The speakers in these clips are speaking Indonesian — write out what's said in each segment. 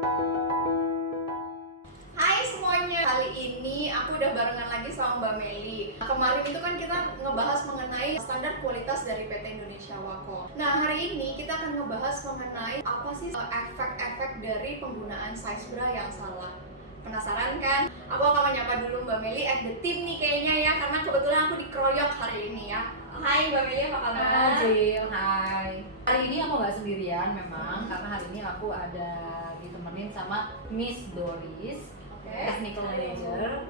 Hai semuanya, kali ini aku udah barengan lagi sama Mbak Meli. Kemarin itu kan kita ngebahas mengenai standar kualitas dari PT Indonesia Wako. Nah, hari ini kita akan ngebahas mengenai apa sih efek-efek dari penggunaan size bra yang salah. Penasaran kan? Aku akan menyapa dulu Mbak Meli at the team nih kayaknya ya, karena kebetulan aku dikeroyok hari ini ya. Hai Mbak Meli, apa kabar? Hai Jill, hai. Hari ini aku nggak sendirian memang, karena hari ini aku ada ditemenin sama Miss Doris, Technical Manager,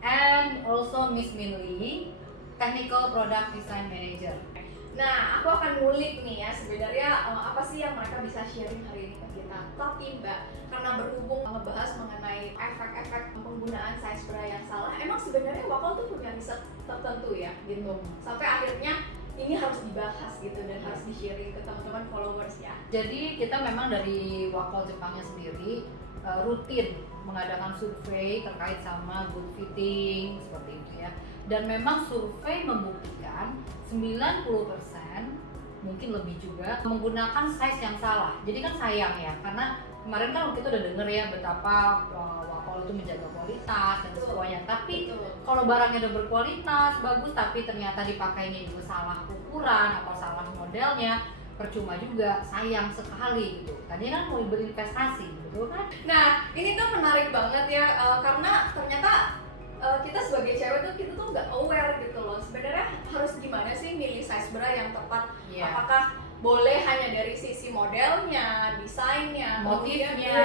and also Miss Minli, Technical Product Design Manager. Nah, aku akan ngulik nih ya sebenarnya apa sih yang mereka bisa sharing hari ini ke kita. Tapi Mbak, karena berhubung ngebahas mengenai efek-efek penggunaan size bra yang salah, emang sebenarnya Wakal tuh punya riset tertentu ya gitu. Sampai akhirnya ini harus dibahas gitu dan harus di-sharing ke teman-teman followers ya. Jadi kita memang dari Wakol Jepangnya sendiri rutin mengadakan survei terkait sama good fitting seperti itu ya. Dan memang survei membuktikan 90% mungkin lebih juga menggunakan size yang salah. Jadi kan sayang ya, karena kemarin kan kita udah denger ya betapa Wakol itu menjaga kualitas dan semuanya. Tapi kalau barangnya udah berkualitas, bagus, tapi ternyata dipakainya juga salah ukuran atau salah modelnya, percuma juga, sayang sekali gitu. Tadinya kan mau berinvestasi, betul kan? Nah, ini tuh menarik banget ya, karena ternyata kita sebagai cewek tuh kita tuh nggak aware gitu loh. Sebenarnya harus gimana sih milih size bra yang tepat? Yeah. Apakah boleh hanya dari sisi modelnya, desainnya, Motifnya,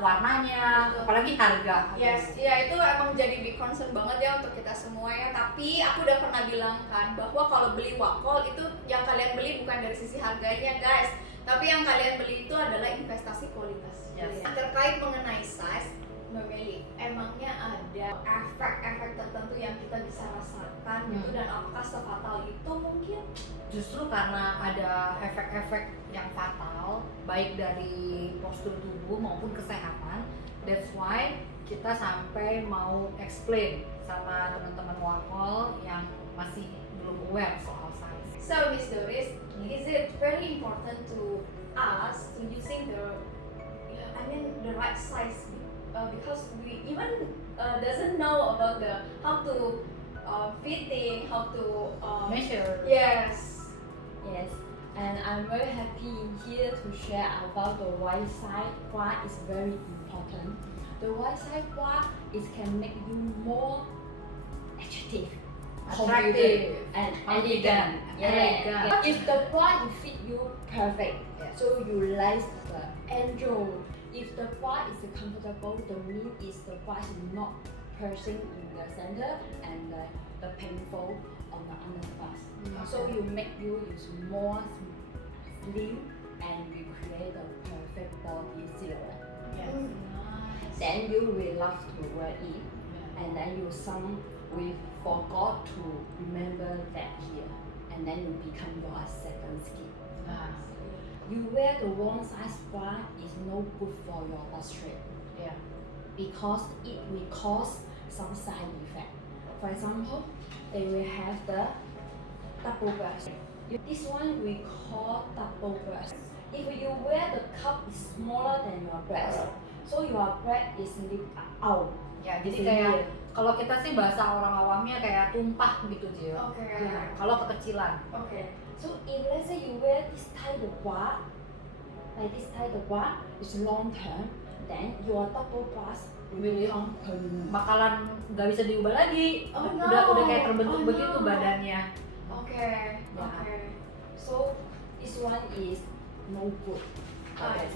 warnanya, betul. apalagi harga. Yes, ya itu emang jadi big concern banget ya untuk kita semua ya. Tapi aku udah pernah bilang kan bahwa kalau beli Wakol itu yang kalian beli bukan dari sisi harganya guys, tapi yang kalian beli itu adalah investasi kualitas. Yes. Terkait mengenai size, Mbak Meli, emangnya ada efek-efek tertentu yang kita bisa rasakan gitu dan apakah sefatal itu mungkin? Justru karena ada efek-efek yang fatal baik dari postur tubuh maupun kesehatan, that's why kita sampai mau explain sama teman-teman Wakol yang masih belum aware soal size. So Miss Doris, is it very important to us to using the right size because we even doesn't know about the how to fitting, how to Measure. Yes. Yes, and I'm very happy here to share about the white side bra is very important. The white side bra is can make you more attractive, Attractive and confident, elegant. Yeah. If the bra will fit you perfect, Yes. so you like the angel. If the bra is comfortable, the mean is the bra is not piercing in the center and the painful on the underparts. So you make you is more slim and you create a perfect body silhouette. Yes. Nice. Then you will love to wear it, and then you some will forgot to remember that here, and then you become your second skin. Nah, You wear the wrong size bra is no good for your posture ya. because it will cause some side effect. For example, they will have the double breast. This one we call double breast. If you wear the cup is smaller than your breast, so your breast is lift out. Ya, jadi Sini. kayak kalau kita sih bahasa orang awamnya kayak tumpah gitu Jill. Oke. Ya, kalau kekecilan. Oke. So if let's say you wear this type of bra, like this type of bra is long term, then your double breast will become permanent. Bakalan nggak bisa diubah lagi. Oh, no. Udah kayak terbentuk Oh, begitu no. badannya. Oke. Ya. Oke. So this one is no good. Okay.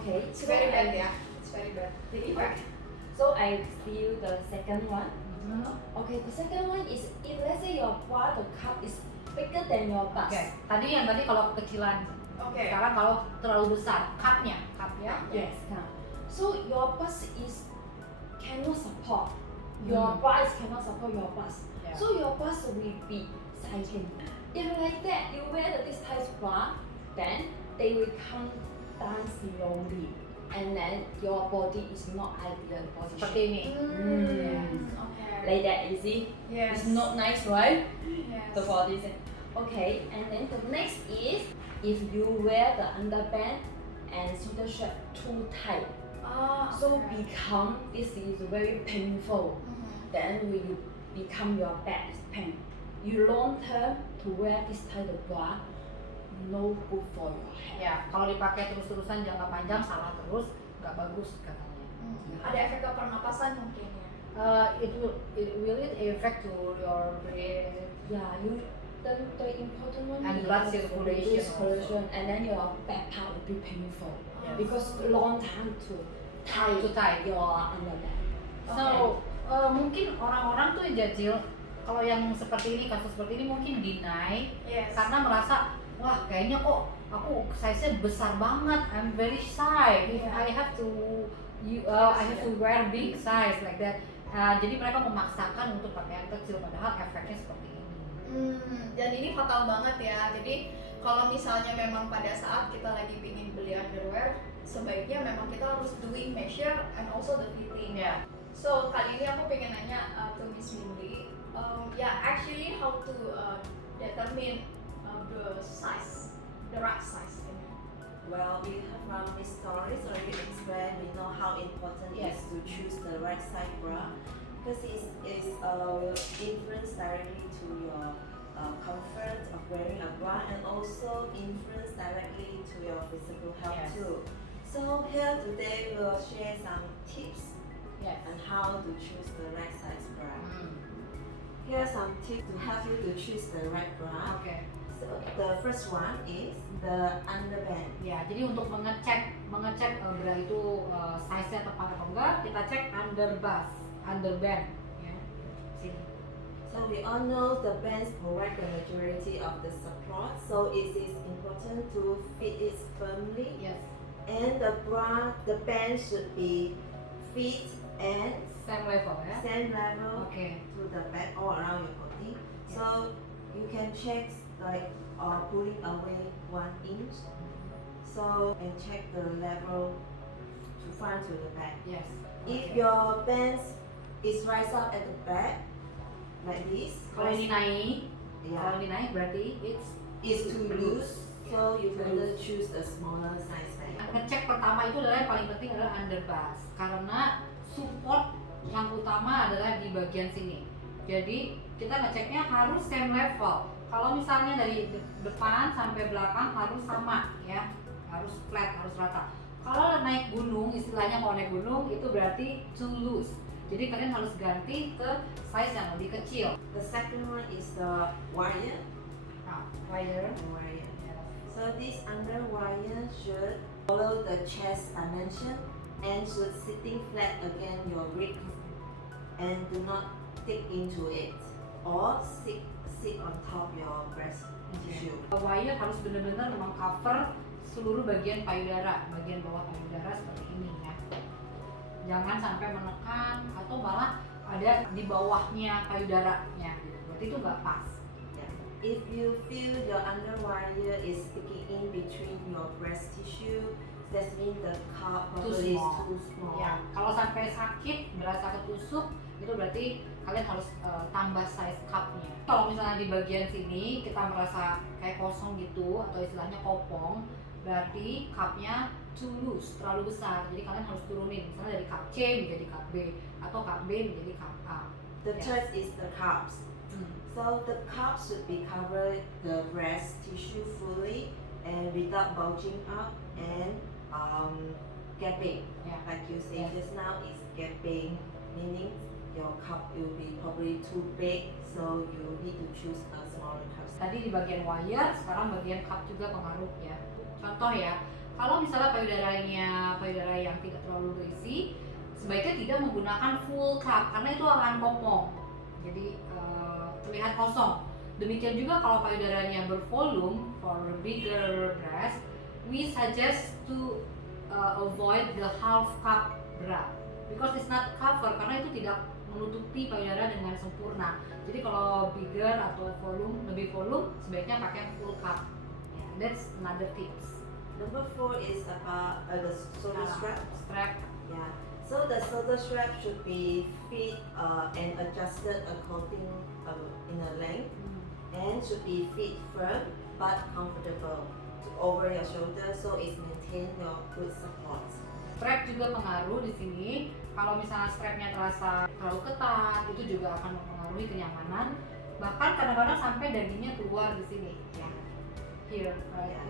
Okay. It's very bad ya. It's very bad. The effect. So I feel the second one. Hmm. Okay, the second one is if let's say your bra the cup is bigger than your bust. Oke, tadi kalau kekecilan. Oke. Sekarang kalau terlalu besar, cupnya. Yes. Now, so your bust is cannot support. Your Hmm. bra is cannot support your bust. Yeah. So your bust will be sagging. If like that you wear this type of bra, then they will come down slowly, and then your body is not ideal Seperti position. ini. Oke. Like that, you see? Yes. It's not nice, right? Yes. The body. Okay, and then the next is if you wear the underband and shoulder shirt too tight, So become this is very painful. Then will become your back pain. You long term to wear this type of bra, no good for your health. Ya, kalau dipakai terus-terusan jangka panjang salah terus, nggak bagus katanya. Ada efek ke pernapasan mungkin ya. It will affect to your brain. Yeah, the important one And is blood the circulation circulation, and then your back part will be painful Yeah. because long time to tie To tie. your underwear. So mungkin orang-orang tuh jajil kalau yang seperti ini, kasus seperti ini mungkin deny Yes. karena merasa wah kayaknya kok aku size-nya besar banget, I'm very shy if Yeah. I have to I have to wear big size like that. Jadi mereka memaksakan untuk pakaian kecil padahal efeknya seperti ini. Dan ini fatal banget ya. Jadi kalau misalnya memang pada saat kita lagi pingin beli underwear, sebaiknya memang kita harus doing measure and also the fitting. Ya. So kali ini aku pengen nanya ke Miss Mindy, actually how to determine the size, the right size. Well, we have Miss Doris already explained. We know how important it Yes. is to choose the right size bra because it will influence directly to your comfort of wearing a bra and also influence directly to your physical health Yes. too. So here today we'll share some tips Yes. on how to choose the right size bra. Hmm. Here are some tips to help you to choose the right bra. Oke. So the first one is the underband. Ya, jadi untuk mengecek bra itu size-nya tepat atau enggak, kita cek underband. Ya. Sini. So we all know the bands provide the majority of the support, so it is important to fit it firmly. Yes. And the band should be fit and Same level ya. same level Oke. to the back all around your body. So you can check like pulling away 1 inch. So and check the level to front to the back. Yes. If Oke. your bands is rise up at the back like this, Kalau ini naik, yeah, berarti it's too loose, so you better choose a smaller size bag. ngecek pertama itu adalah yang paling penting adalah underbust karena support yang utama adalah di bagian sini. Jadi kita ngeceknya harus same level. Kalau misalnya dari depan sampai belakang harus sama ya, harus flat, harus rata. Kalau naik gunung, istilahnya kalau naik gunung itu berarti too loose. Jadi kalian harus ganti ke size yang lebih kecil. The second one is the wire. Nah, wire. Wire. So this under wire should follow the chest dimension and should sitting flat against your ribs and do not dig into it or sit on top your breast tissue. Wire harus benar-benar mengcover seluruh bagian payudara, bagian bawah payudara seperti ini ya. Jangan sampai menekan atau malah ada di bawahnya payudaranya gitu. Berarti itu nggak pas. If you feel your underwire is sticking in between your breast tissue, that means the cup probably is small. too small. Ya, kalau sampai sakit, berasa ketusuk, itu berarti kalian harus tambah size cupnya. Kalau misalnya di bagian sini kita merasa kayak kosong gitu atau istilahnya kopong, berarti cupnya too loose, terlalu besar. Jadi kalian harus turunin, misalnya dari cup C menjadi cup B atau cup B menjadi cup A. The Yes. third is the cups. Hmm. So the cup should be covered the breast tissue fully and without bulging up and gapping. Yeah. Like you say Yes. just now, is gapping, meaning your cup will be probably too big, so you need to choose a smaller cup. Tadi di bagian wire, sekarang bagian cup juga pengaruh ya. Contoh ya, kalau misalnya payudara yang tidak terlalu berisi, sebaiknya tidak menggunakan full cup karena itu akan kopong. Jadi terlihat kosong. Demikian juga kalau payudaranya bervolume for bigger breast, we suggest to avoid the half cup bra because it's not cover karena itu tidak menutupi payudara dengan sempurna. Jadi kalau bigger atau lebih volume sebaiknya pakai full cup. Yeah, that's another tips. Number 4 is about the shoulder strap. Strap. Yeah. So the shoulder strap should be fit and adjusted according in a length and should be fit firm but comfortable over your shoulder so it maintain your good support. Strap juga pengaruh di sini. Kalau misalnya strapnya terasa terlalu ketat, itu juga akan mempengaruhi kenyamanan. Bahkan kadang-kadang sampai dagingnya keluar di sini. Ya. Here,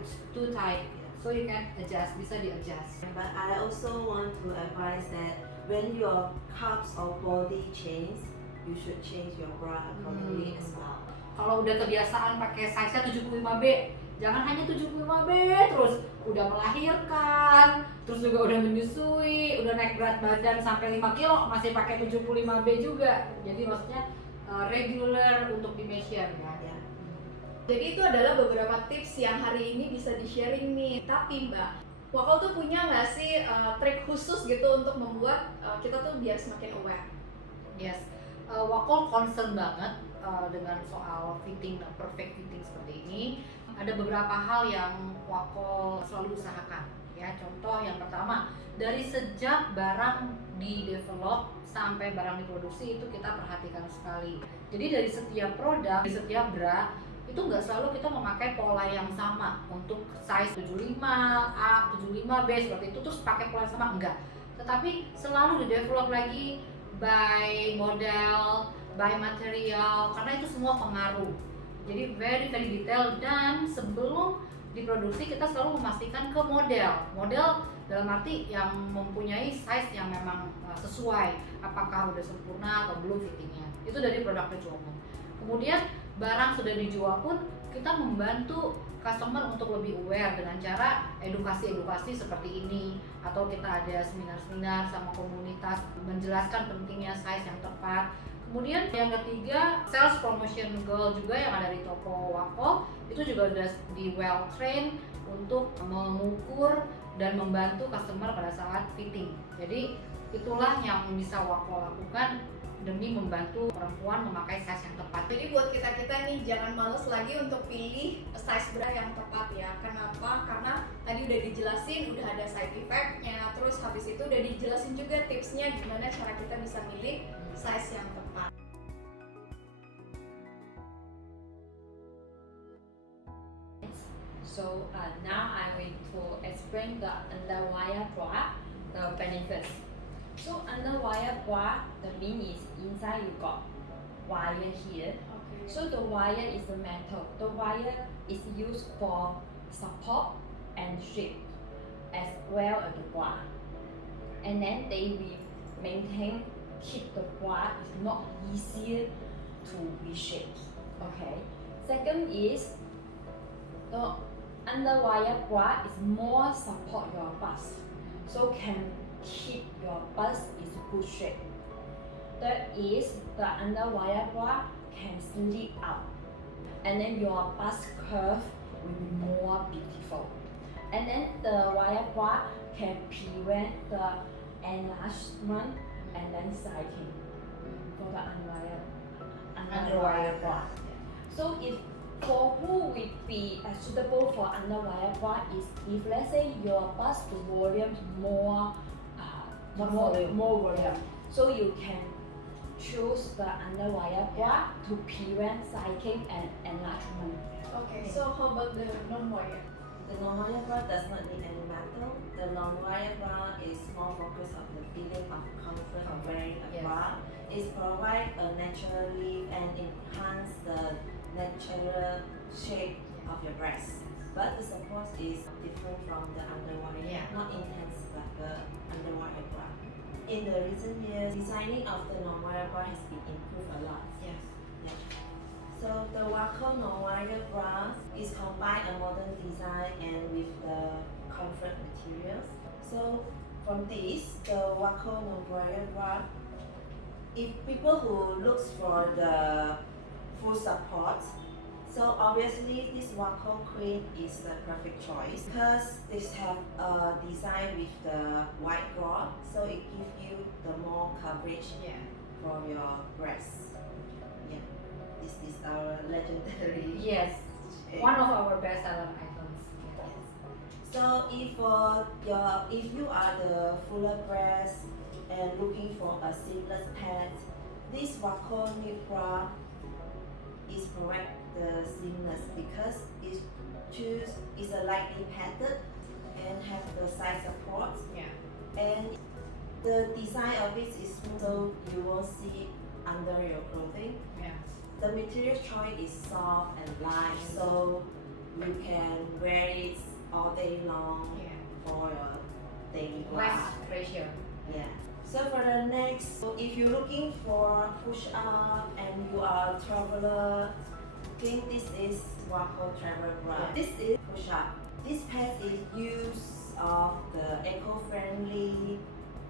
it's too tight, so you can adjust, bisa di-adjust. But I also want to advise that when your cups or body change, you should change your bra accordingly as well. Kalau udah kebiasaan pakai size-nya 75B, jangan hanya 75B terus, udah melahirkan, terus juga udah menyusui, udah naik berat badan sampai 5 kilo masih pakai 75B juga. Jadi maksudnya regular untuk di measure ya. Yeah. Jadi itu adalah beberapa tips yang hari ini bisa di-sharing nih. Tapi Mbak, Wakoll tuh punya nggak sih trik khusus gitu untuk membuat kita tuh biar semakin aware? Yes, Wakoll concern banget dengan soal fitting dan perfect fitting seperti ini. Ada beberapa hal yang Wakoll selalu usahakan. Ya, contoh yang pertama, dari sejak barang di develop sampai barang diproduksi itu kita perhatikan sekali. Jadi dari setiap produk, di setiap bra itu nggak selalu kita memakai pola yang sama untuk size 75A, 75B seperti itu terus pakai pola yang sama, enggak. Tetapi selalu di-develop lagi by model, by material, karena itu semua pengaruh. Jadi very detail, dan sebelum diproduksi kita selalu memastikan ke model dalam arti yang mempunyai size yang memang sesuai, apakah udah sempurna atau belum fittingnya. Itu dari produk Pejuangan. Kemudian barang sudah dijual pun kita membantu customer untuk lebih aware dengan cara edukasi seperti ini, atau kita ada seminar-seminar sama komunitas menjelaskan pentingnya size yang tepat. Kemudian yang ketiga, sales promotion girl juga yang ada di toko Wakoll itu juga udah di well train untuk mengukur dan membantu customer pada saat fitting. Jadi itulah yang bisa Wakoll lakukan demi membantu perempuan memakai size yang tepat. Jadi buat kita nih jangan males lagi untuk pilih size bra yang tepat ya. Kenapa? Karena tadi udah dijelasin, udah ada side effect-nya, terus habis itu udah dijelasin juga tipsnya gimana cara kita bisa milih size yang tepat. So now I'm going to explain the underwire bra, the benefits. So underwire bra, the mean is inside you got wire here. Okay. So the wire is a metal. The wire is used for support and shape as well as the bra. And then they will maintain, keep the bra is not easier to reshape. Okay. Second is the underwire bra is more support your bust, so can keep your bust is good shape. Third is the underwire bra can slip out, and then your bust curve will be more beautiful. And then the wire bra can prevent the enlargement and then sagging for the underwire bra. So if for who will be suitable for underwire bra is if let's say your bust volume more volume, so you can choose the underwire bra to prevent sagging and enlargement. Okay. So how about the non-wire? The non-wire bra does not need any metal. The non-wire bra is more focused on the feeling of comfort of wearing a Yes. bra. It provides a naturally and enhance the natural shape of your breast. But the support is different from the underwire, Yeah. not intense like the underwire bra. In the recent years, designing of the non-wire bra has been improved a lot. Yes. So the Wakoll non-wire bra is combine a modern design and with the comfort materials. So from this, the Wakoll non-wire bra, if people who looks for the full support, so obviously this Wakoll Queen is the perfect choice because this have a design with the white gauze, so it gives you the more coverage Yeah. for your breasts. Yeah, this is our legendary. Yes. One of our best selling items. Yes. So if you are the fuller breast and looking for a seamless pad, this Wakoll Nude Bra is provide the seamless because it's a lightly padded and have the side support, Yeah. and The design of it is smooth, so you won't see it under your clothing. Yes. The material choice is soft and light, so you can wear it all day long Yeah. for your daily Less life. pressure. Yeah. So for the next, so if you're looking for push up and you are a traveler, I think this is Waco Travel Bra. Yeah. This is push up. This pad is use of the eco-friendly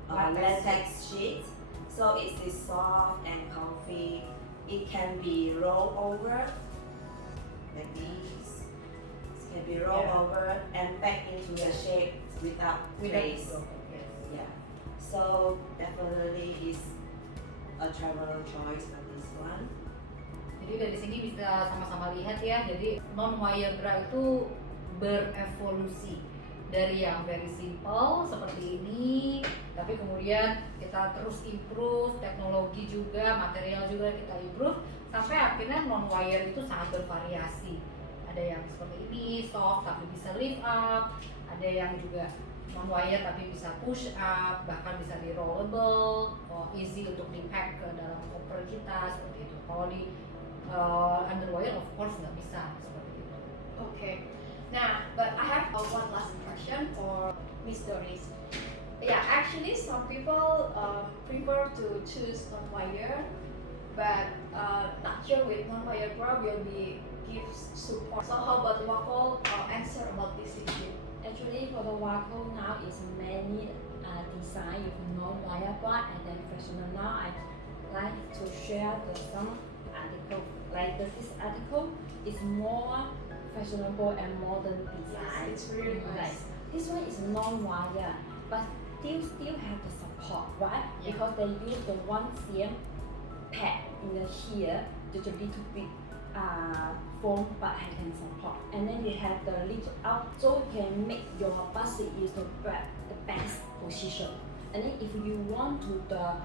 Latex. latex sheet. So it is soft and comfy. It can be rolled over like this. It can be rolled Yeah. over and back into the Yeah. shape without trace. Yes. Yeah. So definitely is a traveler choice for this one. Jadi dari sini bisa sama-sama lihat ya. Jadi non wire bra itu berevolusi dari yang very simple seperti ini, tapi kemudian kita terus improve teknologi juga, material juga kita improve sampai akhirnya non wire itu sangat bervariasi. Ada yang seperti ini soft tapi bisa lift up, ada yang juga non wire tapi bisa push up, bahkan bisa di rollable, easy untuk di pack ke dalam koper kita seperti itu. Kalau di under wire of course nggak bisa seperti itu. Okay. Nah, but I have one last question for Miss Doris. Yeah, actually some people prefer to choose non-wire, but not sure with non-wire bra will be gives support. So how about Waco answer about this issue? Actually, for the Waco now is many design with non-wire bra and then fashionable. Now I like to share some article. Like this article is more fashionable and modern design. Yes, it's really Like, nice. this one is non-wire, but still have the support, right? Yeah. Because they use the 1 cm pad in the here to a little bit foam, but I can support. And then you have the little out, so you can make your bust is the best position. And then if you want to the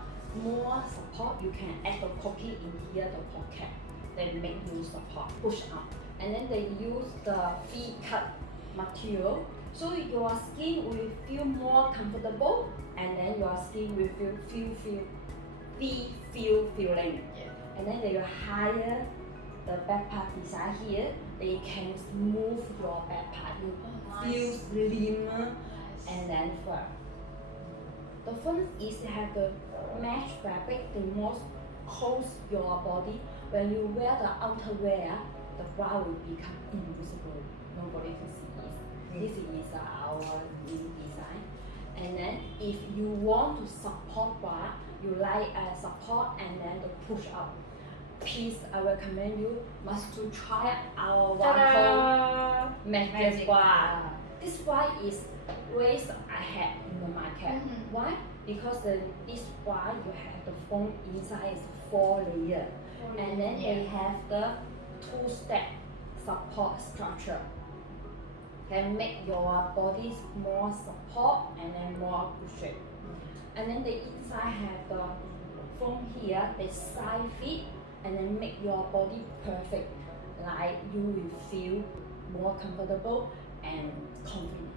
more support, you can add the pocket in here, the pocket, then make you support, push up. And then they use the V-cut material, so your skin will feel more comfortable, and then your skin will feel feeling. Yeah. And then they will higher the back part design here. They can smooth your back part. You feel slimmer and then firm. The front is have the mesh fabric, the most close your body. When you wear the outerwear, the bra will become invisible. Nobody can see it. This is our new design. And then if you want to support bra, you like support and then the push up. Please, I recommend you must to try our Waco Magic Bra. This bra is raised ahead in the market. Mhm. Why? Because this bra you have the foam inside is 4 layer, and then they have the 2-step support structure. Can make your body more support and then more cushion. And then the inside have the foam here, the side fit, and then make your body perfect. Like you will feel more comfortable and confident.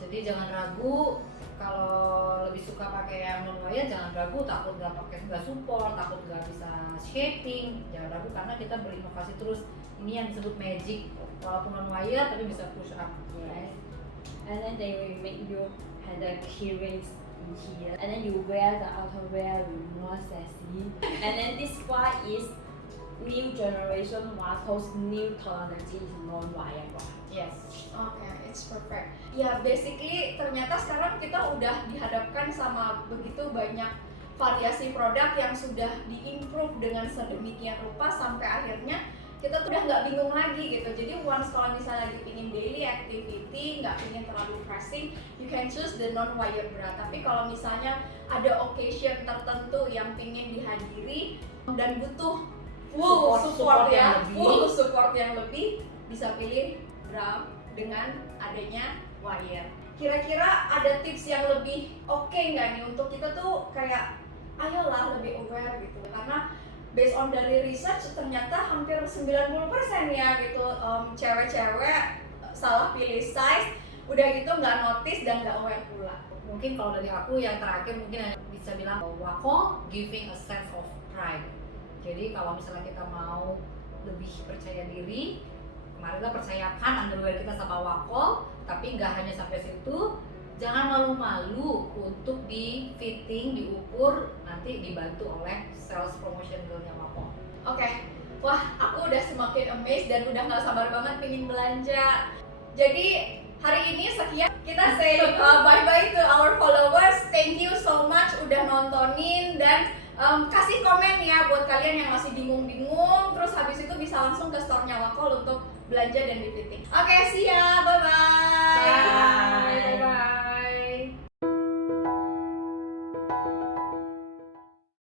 Jadi jangan ragu kalau lebih suka pakai yang non wire, jangan ragu takut nggak support, takut nggak bisa shaping, jangan ragu karena kita berinovasi terus. Ini yang disebut magic, walaupun non wire tapi bisa push up. Yes. And then they will make you have the keyrings in here, and then you wear the outerwear will more sexy. And then this bra is new generation Waco's new technology is non-wire bra. Yes. Okay, it's perfect. Ya, basically ternyata sekarang kita udah dihadapkan sama begitu banyak variasi produk yang sudah diimprove dengan sedemikian rupa sampai akhirnya kita tuh udah nggak bingung lagi gitu. Jadi once kalau misalnya lagi pingin daily activity, nggak pingin terlalu pressing, you can choose the non-wire bra. Tapi kalau misalnya ada occasion tertentu yang pingin dihadiri dan butuh full support ya, full support yang lebih, bisa pilih bra dengan adanya wire. Kira-kira ada tips yang lebih oke nggak nih untuk kita tuh kayak ayolah lebih aware gitu, karena based on dari research ternyata hampir 90% ya gitu cewek-cewek salah pilih size udah gitu nggak notice dan nggak aware pula. Mungkin kalau dari aku yang terakhir mungkin yang bisa bilang Wako giving a sense of pride. Jadi kalau misalnya kita mau lebih percaya diri, kemarin kita percayakan underwear kita sama Wako, tapi nggak hanya sampai situ, jangan malu-malu untuk di fitting, diukur, nanti dibantu oleh sales promotion girl-nya Wako. Oke, wah aku udah semakin amazed dan udah nggak sabar banget pengen belanja. Jadi hari ini sekian, kita say bye-bye to our followers. Thank you so much udah nontonin dan kasih komen ya buat kalian yang masih bingung-bingung. Terus habis itu bisa langsung ke store-nya Wako untuk belanja dan di fitting. Oke, see ya, bye-bye. Bye.